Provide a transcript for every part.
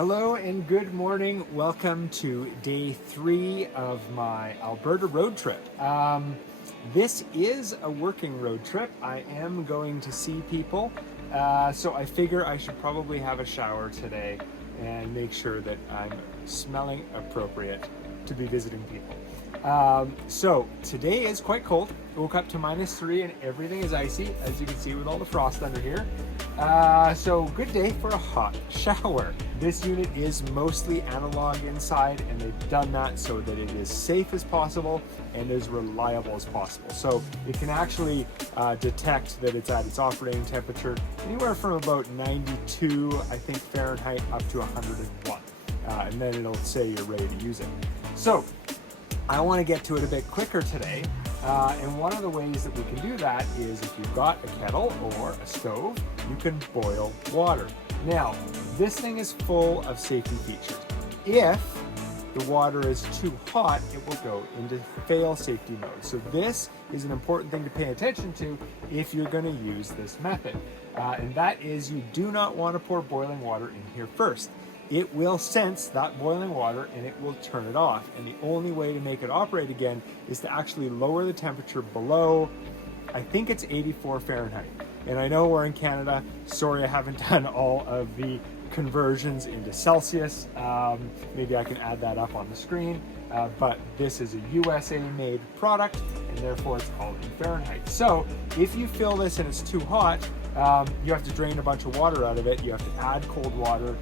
Hello and good morning. Welcome to day 3 of my Alberta road trip. This is a working road trip. I am going to see people, so I figure I should probably have a shower today and make sure that I'm smelling appropriate to be visiting people. So today is quite cold. Woke up to -3 and everything is icy, as you can see with all the frost under here. So good day for a hot shower. This unit is mostly analog inside, and they've done that so that it is safe as possible and as reliable as possible. So it can actually detect that it's at its operating temperature anywhere from about 92, I think, Fahrenheit up to 101. And then it'll say you're ready to use it. So I want to get to it a bit quicker today. And one of the ways that we can do that is if you've got a kettle or a stove, you can boil water. Now, this thing is full of safety features. If the water is too hot, it will go into fail safety mode. So this is an important thing to pay attention to if you're going to use this method. And that is, you do not want to pour boiling water in here first. It will sense that boiling water and it will turn it off. And the only way to make it operate again is to actually lower the temperature below, I think it's 84 Fahrenheit. And I know we're in Canada. Sorry, I haven't done all of the conversions into Celsius. Maybe I can add that up on the screen. But this is a USA made product and therefore it's called in Fahrenheit. So if you fill this and it's too hot, you have to drain a bunch of water out of it. You have to add cold water,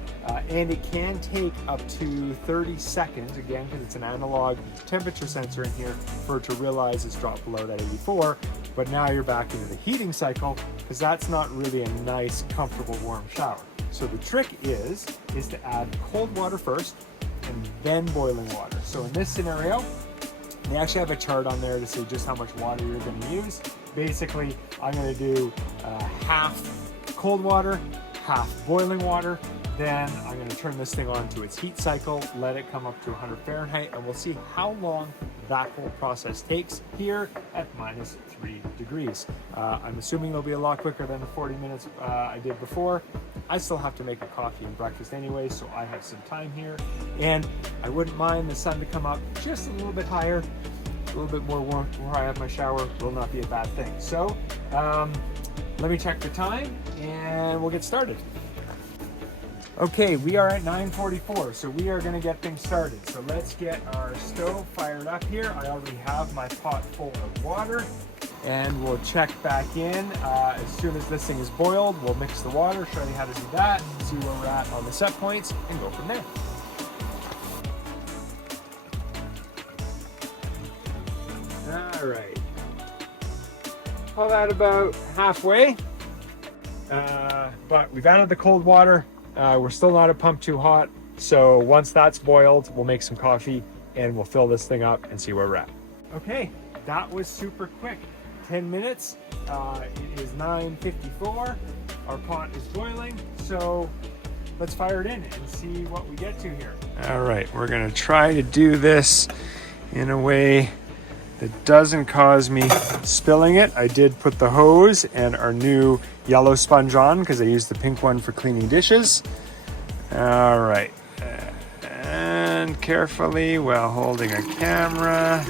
and it can take up to 30 seconds, again, because it's an analog temperature sensor in here, for it to realize it's dropped below that 84. But now you're back into the heating cycle, because that's not really a nice, comfortable, warm shower. So the trick is to add cold water first, and then boiling water. So in this scenario, they actually have a chart on there to say just how much water you're going to use. Basically, I'm going to do half cold water, half boiling water. Then I'm going to turn this thing on to its heat cycle, let it come up to 100 Fahrenheit, and we'll see how long that whole process takes here at -3 degrees. I'm assuming it'll be a lot quicker than the 40 minutes I did before. I still have to make a coffee and breakfast anyway, so I have some time here. And I wouldn't mind the sun to come up just a little bit higher, a little bit more warm where I have my shower will not be a bad thing. So let me check the time and we'll get started. Okay, we are at 9:44, so we are going to get things started. So let's get our stove fired up here. I already have my pot full of water, and we'll check back in as soon as this thing is boiled. We'll mix the water, show you how to do that, see where we're at on the set points, and go from there. All right, all that about halfway, but we've added the cold water. We're still not at pump too hot, so once that's boiled, we'll make some coffee and we'll fill this thing up and see where we're at. Okay, that was super quick. 10 minutes. It is 9:54. Our pot is boiling, so let's fire it in and see what we get to here. All right, we're gonna try to do this in a way that doesn't cause me spilling it. I did put the hose and our new yellow sponge on because I used the pink one for cleaning dishes. All right, and carefully while holding a camera.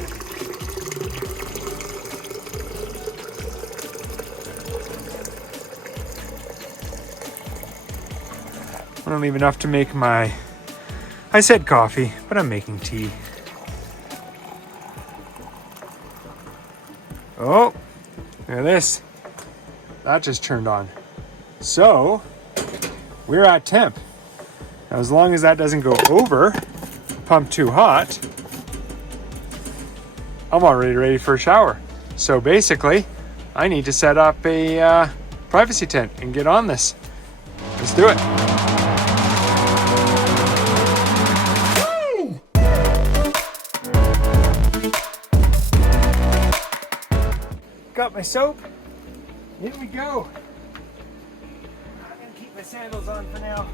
I'm gonna leave enough to make I said coffee, but I'm making tea. Oh, look at this. That just turned on. So, we're at temp. Now, as long as that doesn't go over, pump too hot, I'm already ready for a shower. So basically, I need to set up a privacy tent and get on this. Let's do it. Got my soap. In we go. I'm gonna keep my sandals on for now.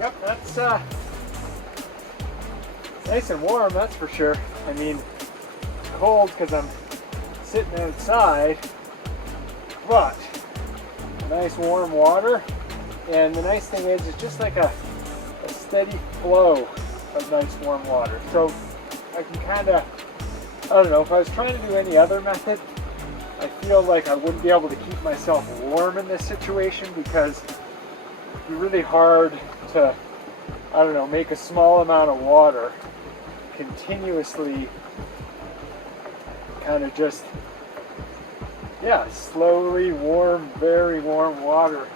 Yep, that's Nice and warm, that's for sure. I mean, cold because I'm sitting outside, but nice warm water. And the nice thing is it's just like a steady flow of nice warm water. So I can kind of, I don't know, if I was trying to do any other method, I feel like I wouldn't be able to keep myself warm in this situation because it'd be really hard to, I don't know, make a small amount of water continuously kind of just, yeah, slowly warm, very warm water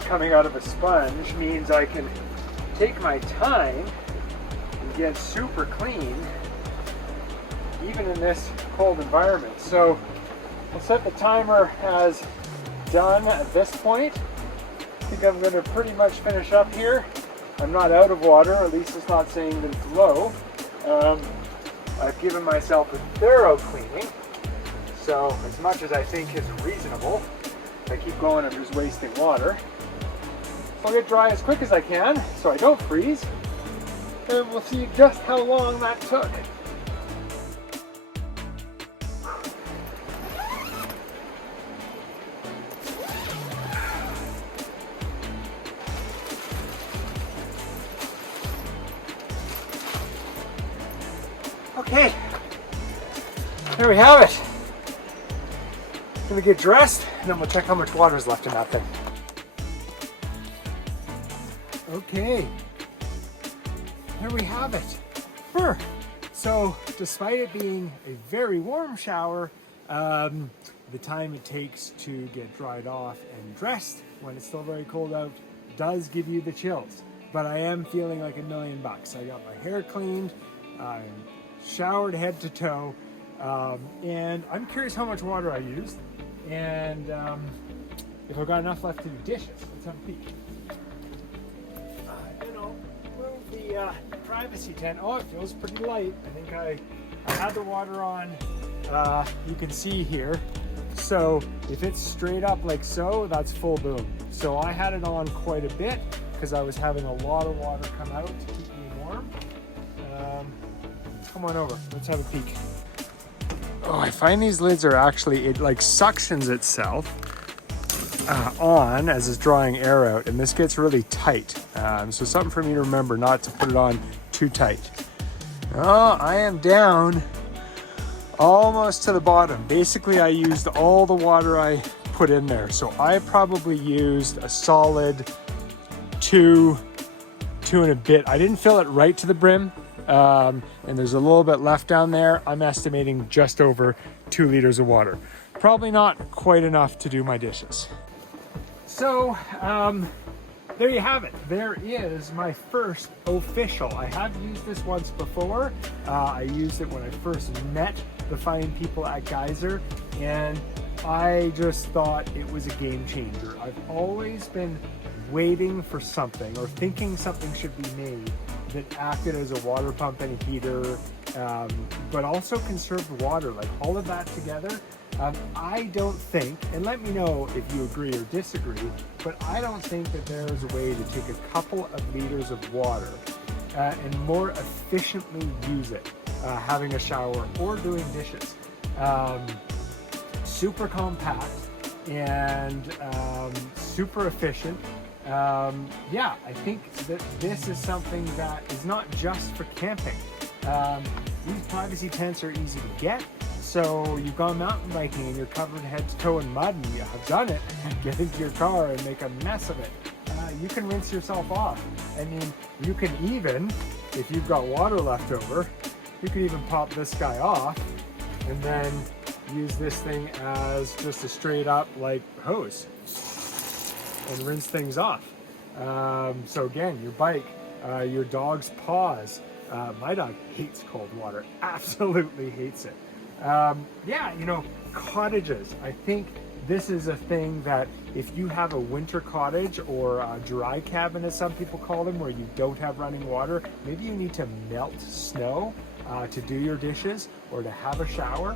coming out of a sponge means I can take my time and get super clean even in this cold environment. So I'll set the timer as done at this point. I think I'm going to pretty much finish up here. I'm not out of water, at least it's not saying that it's low. I've given myself a thorough cleaning, so as much as I think is reasonable, if I keep going I'm just wasting water. So I'll get dry as quick as I can so I don't freeze, and we'll see just how long that took. Okay, there we have it. Gonna get dressed and then we'll check how much water is left in that thing. Okay, there we have it. So despite it being a very warm shower, the time it takes to get dried off and dressed when it's still very cold out does give you the chills. But I am feeling like $1,000,000. I got my hair cleaned, I'm showered head to toe, and I'm curious how much water I used and if I've got enough left to do dishes. Let's have a peek. Move the privacy tent. Oh, it feels pretty light. I think I had the water on, you can see here. So if it's straight up like so, that's full boom. So I had it on quite a bit because I was having a lot of water come out to keep me warm. Come on over, let's have a peek. Oh, I find these lids are actually, it like suctions itself on as it's drawing air out, and this gets really tight. So something for me to remember, not to put it on too tight. Oh, I am down almost to the bottom. Basically, I used all the water I put in there. So I probably used a solid two and a bit. I didn't fill it right to the brim. And there's a little bit left down there. I'm estimating just over 2 liters of water. Probably not quite enough to do my dishes. So, there you have it. There is my first official. I have used this once before. I used it when I first met the fine people at Geyser, and I just thought it was a game changer. I've always been waiting for something or thinking something should be made that acted as a water pump and a heater, but also conserved water, like all of that together. I don't think, and let me know if you agree or disagree, but I don't think that there's a way to take a couple of liters of water and more efficiently use it, having a shower or doing dishes. Super compact and super efficient. Yeah, I think that this is something that is not just for camping. These privacy tents are easy to get. So you've gone mountain biking and you're covered head to toe in mud and you have done it, get into your car and make a mess of it. You can rinse yourself off. I mean, you can even, if you've got water left over, you can even pop this guy off and then use this thing as just a straight up like hose and rinse things off. So again, your bike, your dog's paws. My dog hates cold water, absolutely hates it. Yeah, you know, cottages. I think this is a thing that if you have a winter cottage or a dry cabin, as some people call them, where you don't have running water, maybe you need to melt snow to do your dishes or to have a shower.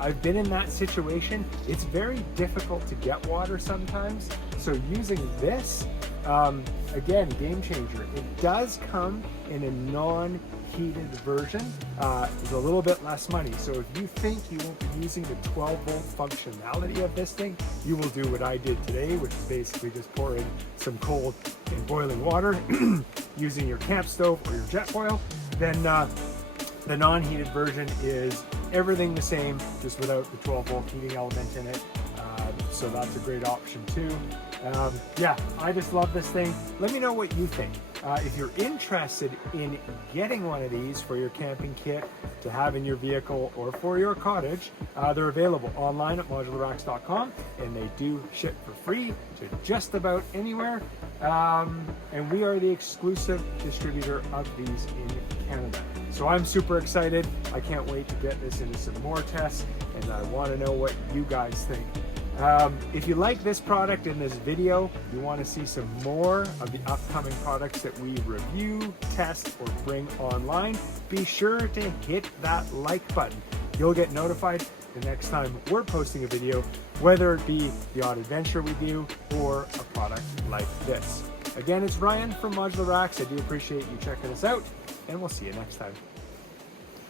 I've been in that situation. It's very difficult to get water sometimes. So using this Again, game changer. It does come in a non-heated version. It's a little bit less money. So if you think you won't be using the 12-volt functionality of this thing, you will do what I did today, which is basically just pour in some cold and boiling water using your camp stove or your jet boil. Then the non-heated version is everything the same, just without the 12-volt heating element in it. So that's a great option too. Yeah, I just love this thing. Let me know what you think. If you're interested in getting one of these for your camping kit to have in your vehicle or for your cottage, they're available online at modularracks.com, and they do ship for free to just about anywhere. And we are the exclusive distributor of these in Canada. So I'm super excited. I can't wait to get this into some more tests, and I want to know what you guys think. If you like this product in this video, you want to see some more of the upcoming products that we review, test, or bring online, be sure to hit that like button. You'll get notified the next time we're posting a video, whether it be the odd adventure we do or a product like this. Again, it's Ryan from Modular Racks. I do appreciate you checking us out, and we'll see you next time.